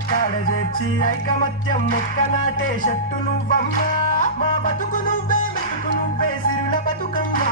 ఒక్కాడ చేర్చి ఐకమత్యం మొక్క నాటే చెట్టు నువ్వమ్మా మా బతుకు నువ్వే మెతుకు నువ్వే సిరుల బతుకమ్మా